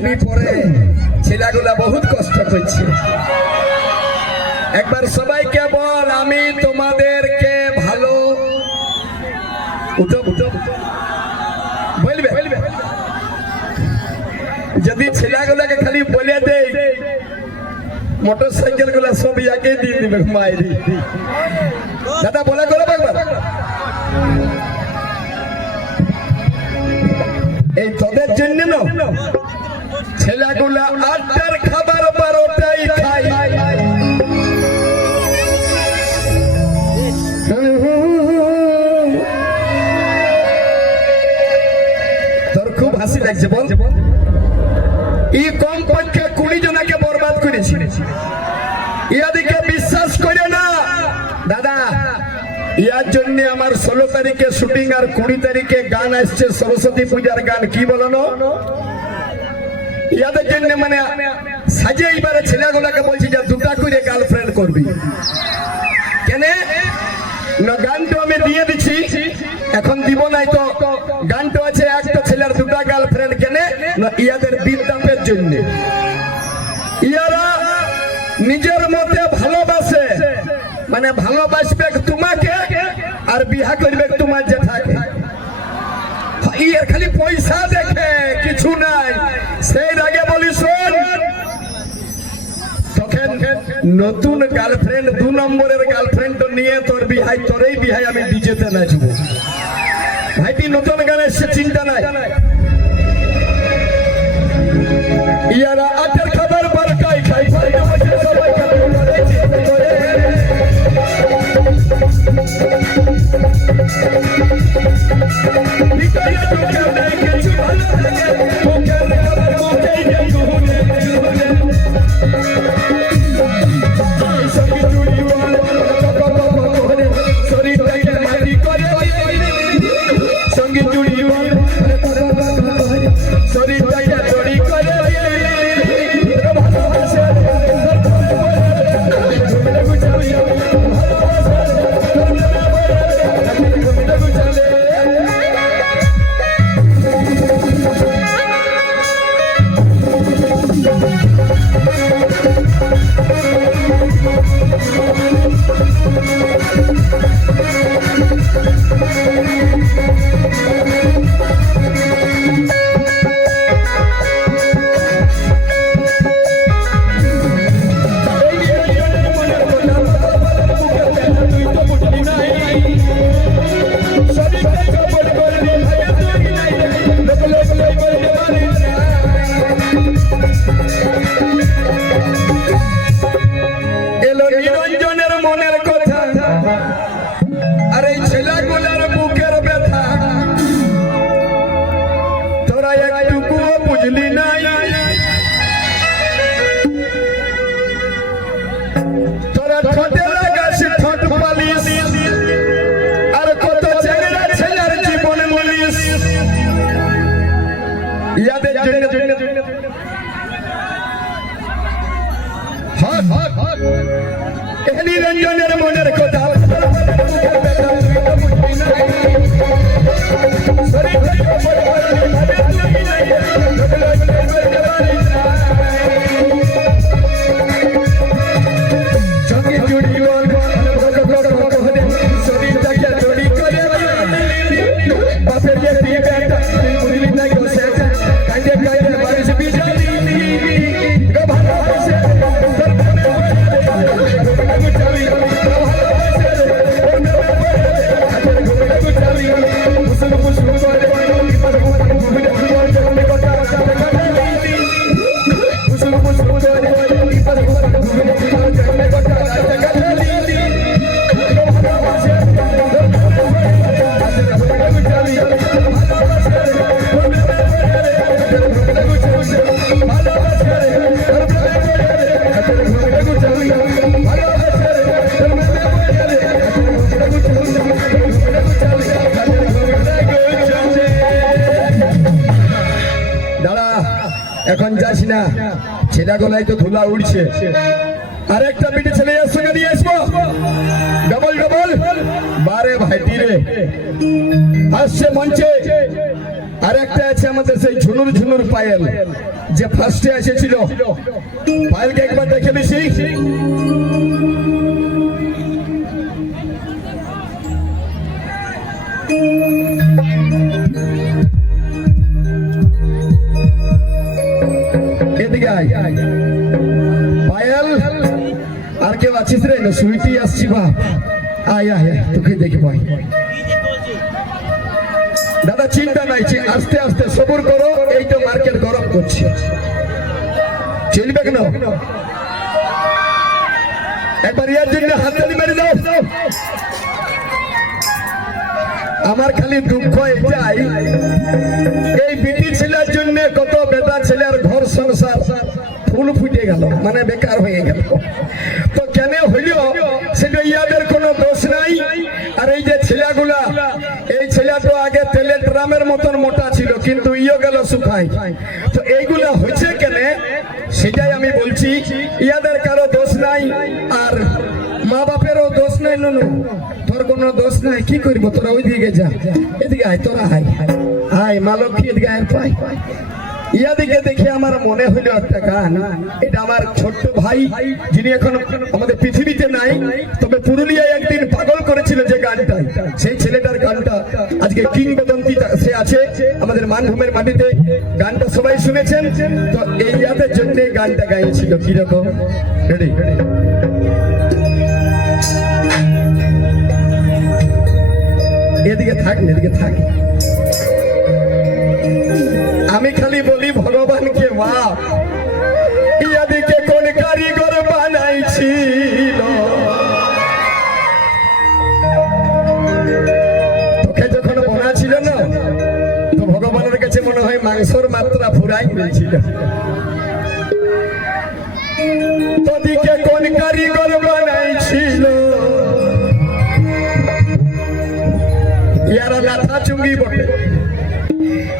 নাচবি পরে ছেলেগুলা বহুত কষ্ট করছে। একবার সবাইকে বল আমি তোমাদেরকে ভালো বলবে। যদি ছেলেগুলাকে খালি বলে দেই মোটরসাইকেল গুলা সব আগে দিয়ে দিবে মায়েরি। দাদা বলে করো এই তোদের জন্য না ছেলেগুলা 8টার খাবার 12টাই খায়। তোর খুব হাসি লাগছে বল। ই কম পক্ষে 20 জনকে বরবাদ করেছি। ইয়াদিকে বিশ্বাস করে না দাদা। ইয়ার জন্য আমার 16 তারিখে শুটিং আর 20 তারিখে গান আসছে সরস্বতী পূজার গান। কি বলো ইয়াদের জন্য মানে সাজে এইবারে ছেলেগুলাকে বলছি যে 2টা করে গার্লফ্রেন্ড করবি। কেন না গানটা আমি দিয়ে দিচ্ছি, এখন দিব নাই তো গানটা আছে একটা ছেলের 2টা গার্লফ্রেন্ড। কেন না ইয়াদের বিদ্যাপের জন্য। ইয়ারা নিজের মধ্যে ভালোবাসে, মানে ভালোবাসবে তোমাকে আর বিয়া করবে তোমার জেঠাকে। ইয়ার খালি পয়সা দেখে কিছু নাই। সেই আগে বলি শোন, তখন নতুন গার্লফ্রেন্ড 2 নম্বরের গার্লফ্রেন্ড তো নিয়ে তোর বিহাই তোরই বিহাই আমি ডিজেতে নাচবো। ভাইটি নতুন গান এসছে চিন্তা নাই। ইয়ারা 8টার খাবার 12টাই খাই। সবাই রঞ্জনের মনের কথা এখন যাস না, ছেলে গলায় তো ধুলা উড়ছে। আর একটা বিটি ছেলে এর সঙ্গে দিয়ে আসবো, ডবল ডবল বারে ভাইটি রে আসছে মঞ্চে। আর একটা আছে আমাদের সেই ঝুনুর ঝুনুর পায়েল, যে ফার্স্টে এসেছিল। পায়েলকে একবার দেখে বেশি। এদিকে আয় পায়েল, আর কেউ আছিস রে? সুইটি আসছি বাপ, আয় আয় আয়, তোকে দেখে পাই। দাদা চিন্তা নাই, আস্তে আস্তে সবুর করো, এই তো মার্কেট গরম করছে, চলবে কেন? একবার ইয়ার জন্য হাততালি মেরে দাও। আমার খালি দুঃখ এটাই, এই বিটি ছেলের জন্য কত বেটা ছেলের ঘর সংসার ফুল ফুটে গেল, মানে বেকার হয়ে গেল। তো কেন হইল সেটা ইয়াদের কোনো দোষ নাই। আর এই যে ছেলেগুলা, এই ছেলে তো আগে তেলের ড্রামের মতন মোটা ছিল, কিন্তু ইয়ে গেল শুকাই। তো এইগুলা হয়েছে কেন সেটাই আমি বলছি। ইয়াদের কারো দোষ নাই, আর মা বাপেরও দোষ নাই। ননু তোর কোনো দোষ নাই, কি করবো? তোরা ওই দিকে যা, এদিকে আয়, তোরা আয় আয় মা লক্ষ্মী, এদিকে আয় পাই। ইয়াদিকে দেখে আমার মনে হইল একটা গান, এটা আমার ছোট্ট ভাই যিনি এখন আমাদের পৃথিবীতে নাই, তবে পুরুলিয়ায় একদিন পাগল করেছিল যে গানটা, সেই ছেলেটার গানটা আজকে কিংবদন্তি সে আছে আমাদের মানভূমের মাটিতে। গানটা সবাই শুনেছেন, তো এই ইয়াদের জন্য গানটা গাইছিল। কিরকম? রেডি? এদিকে থাক, এদিকে থাক। আমি খালি বলি ভগবানকে, বাপ ইয়াদিকে কোন কারিগর বানাইছিল? তোকে যখন বোনা ছিল না, তো ভগবানের কাছে মনে হয় মাংসর মাত্রা ফুরাই গেছিল। তোদিকে কোন কারিগর বানাইছিল? ইয়ারা লাথা চুঙ্গি বটে,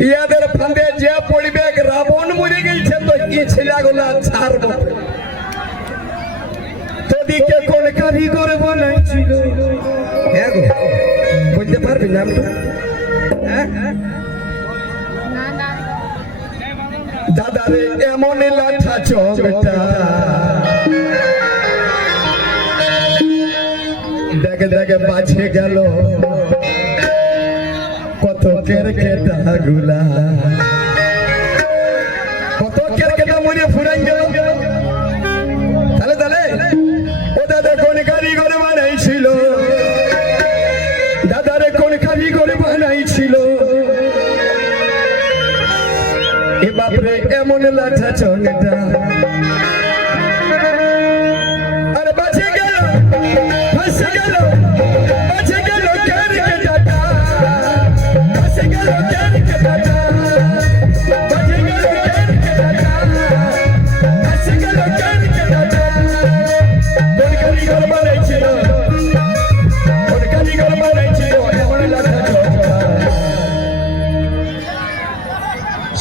ইয়াদের ফাঁদে যে পড়বে রাবণ মরে গেছে, তো এই ছেলেগুলা ছাড়ব। তোদিকে কোন কারিগর বানাইছিল? হ্যাঁ গো, বুঝতে পারবি নামটা? দাদারে এমন লাঠা চোখটা, দেখে দেখে বাঁচে গেল কত কেরকেটা গুলা, কত কেরকেটা মরে ফুরাই গেল। তাহলে তাহলে ও দাদা কোন কারিগর বানাইছিল? দাদারে কোন কারিগর বানাইছিল? এ বাপরে এমন লাঠা চোখটা, আরে বাঁচে গেল, ফাঁসে গেল, বাঁচে গেল কেরকেটাটা, ফাঁসে গেল কেরকেটাটা, বাঁচে গেল কেরকেটাটা, ফাঁসে গেল কেরকেটাটা। কোন কারিগর বানাইছিল? কোন কারিগর বানাইছিল এমন লাঠা চোখটা?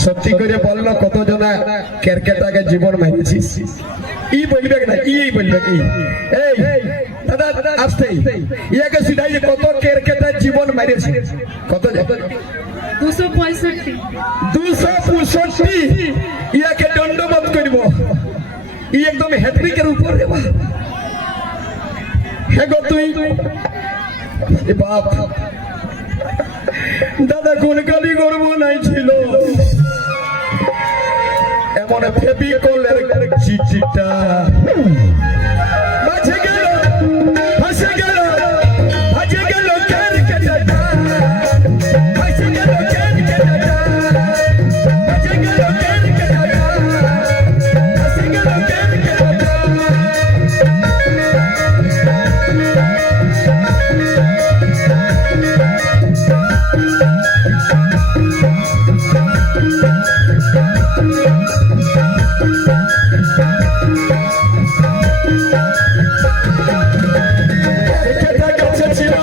সত্যি করে বললো, কত জনা কেরকেটাকে জীবন মারিছিস? ই বলবে না, ই বলবে কি? এই দাদা আসতে ইয়াকে সিধাই যে কত কেরকেটা জীবন মারিছে? কত? 265। 265 ইয়াকে দণ্ডবোধ করব। ই একদম হ্যাট্রিকের উপর দেবা। হে গো তুই এ বাপ, দাদা কোন কারিগর বানাইছিল এমন ফেবিকলের চিঠিটা? বাঁচে গেল, ফাঁসে গেল, বাঁচে গেল কেরকেটাটা, ফাঁসে গেল কেরকেটাটা, বাঁচে গেল কেরকেটাটা, ফাঁসে গেল কেরকেটাটা। ছিল